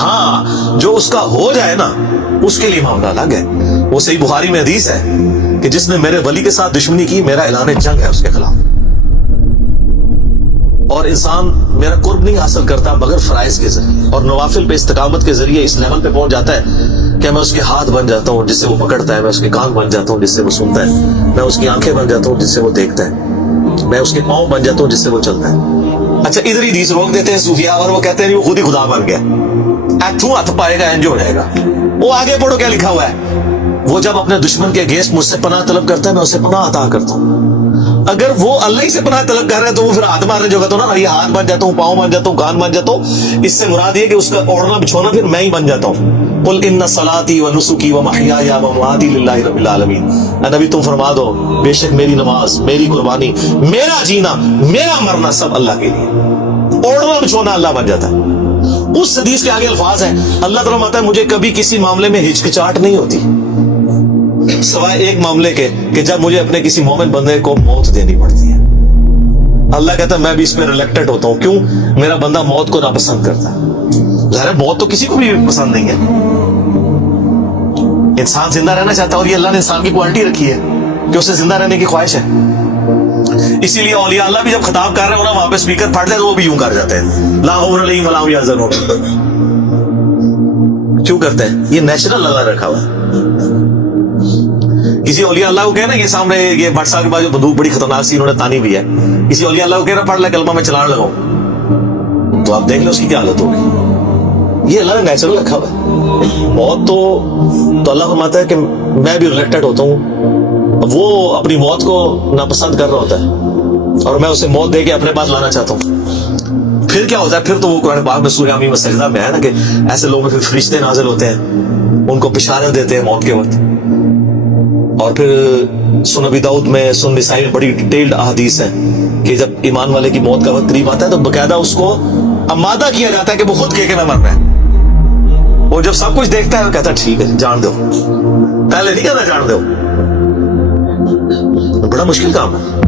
ہاں جو اس کا ہو جائے نا اس کے لیے معاملہ الگ ہے. وہ صحیح بخاری میں حدیث ہے کہ جس نے میرے ولی کے ساتھ دشمنی کی میرا اعلان جنگ ہے اس کے خلاف. اور انسان میرا قرب نہیں حاصل کرتا مگر فرائض کے ذریعے اور نوافل پہ استقامت کے ذریعے اس لیول پہ پہنچ جاتا ہے کہ میں اس کے ہاتھ بن جاتا ہوں جس سے وہ پکڑتا ہے, میں اس کے کان بن جاتا ہوں جس سے وہ سنتا ہے, میں اس کی آنکھیں بن جاتا ہوں جس سے وہ دیکھتا ہے, میں اس کے پاؤں بن جاتا ہوں جس سے وہ چلتا ہے. اچھا ادھر ہی حدیث روک دیتے ہیں صوفیاء اور وہ کہتے ہیں وہ خود ہی خدا بن گیا, تو ہاتھ پائے گا انجو ہو جائے گا. وہ آگے پڑھو کیا لکھا ہوا ہے, وہ جب اپنے دشمن کے اگینسٹ مجھ سے پناہ طلب کرتا ہے میں اسے پناہ عطا کرتا ہوں. اگر وہ اللہ ہی سے پناہ طلب کر رہا ہے تو وہ پھر ہاتھ مارنے جو کہتا ہوں نا یہ ہاتھ بن جاتا ہوں, پاؤں بن جاتا ہوں, کان بن جاتا ہوں, اس سے مراد یہ کہ اس کا اوڑھنا بچھونا پھر میں ہی بن جاتا ہوں. قل ان صلاتي ونسكي ومحياي ومماتي لله رب العالمین. نبی تم فرما دو بے شک میری نماز, میری قربانی, میرا جینا, میرا مرنا سب اللہ کے لیے. اوڑھنا بچھونا اللہ بن جاتا ہے. اس حدیث کے آگے الفاظ ہیں اللہ تعالیٰ فرماتا ہے مجھے کبھی کسی معاملے میں ہچکچاہٹ نہیں ہوتی سوائے ایک معاملے کے کہ جب مجھے اپنے کسی مومن بندے کو موت دینی پڑتی ہے. اللہ کہتا ہے میں بھی اس میں ریلیکٹڈ ہوتا ہوں. کیوں؟ میرا بندہ موت کو ناپسند کرتا ہے. ظاہر موت تو کسی کو بھی پسند نہیں ہے. انسان زندہ رہنا چاہتا ہے اور یہ اللہ نے انسان کی کوالٹی رکھی ہے کہ اسے زندہ رہنے کی خواہش ہے. اسی لیے اولیاء اللہ بھی جب خطاب کر رہے ہو نا وہاں پہ اسپیکر پھٹ دے تو وہ بھی یوں کر جاتے ہیں لا حول علیہم ولا هم يحزنون. کیوں کرتے ہیں؟ یہ نیچرل اللہ رکھا ہوا ہے. کسی اولیاء اللہ کو کہنا یہ سامنے یہ بٹ صاحب کے بعد جو بندوق بڑی خطرناک سی انہوں نے تانی بھی ہے, کسی اولیاء اللہ کو کہنا پڑھ لے کلمہ میں چلانے لگاؤں تو آپ دیکھ لیں اس کی کیا حالت ہوگی. یہ اللہ نے نیچرل رکھا ہوا ہے. موت تو اللہ فرماتا ہے کہ میں بھی ریلیکٹڈ ہوتا ہوں. وہ اپنی موت کو ناپسند کر رہا ہوتا ہے اور میں اسے موت دے کے اپنے پاس لانا چاہتا ہوں. پھر کیا ہوتا ہے؟ پھر تو وہ قرآن پاک میں سورہ حمیم سجدہ میں ہے نا کہ ایسے لوگوں میں پھر فرشتے نازل ہوتے ہیں, ان کو بشارت دیتے ہیں موت کے وقت. اور پھر سنن ابی داؤد میں, سنن نسائی میں بڑی ڈیٹیلڈ احادیث ہیں کہ جب ایمان والے کی موت کا وقت قریب آتا ہے تو باقاعدہ اس کو آمادہ کیا جاتا ہے کہ وہ خود کہے کہ میں مرنا ہے. وہ جب سب کچھ دیکھتا ہے وہ کہتا ہے ٹھیک ہے جان دو. پہلے نہیں کہتا جان دو. بڑا مشکل کام ہے.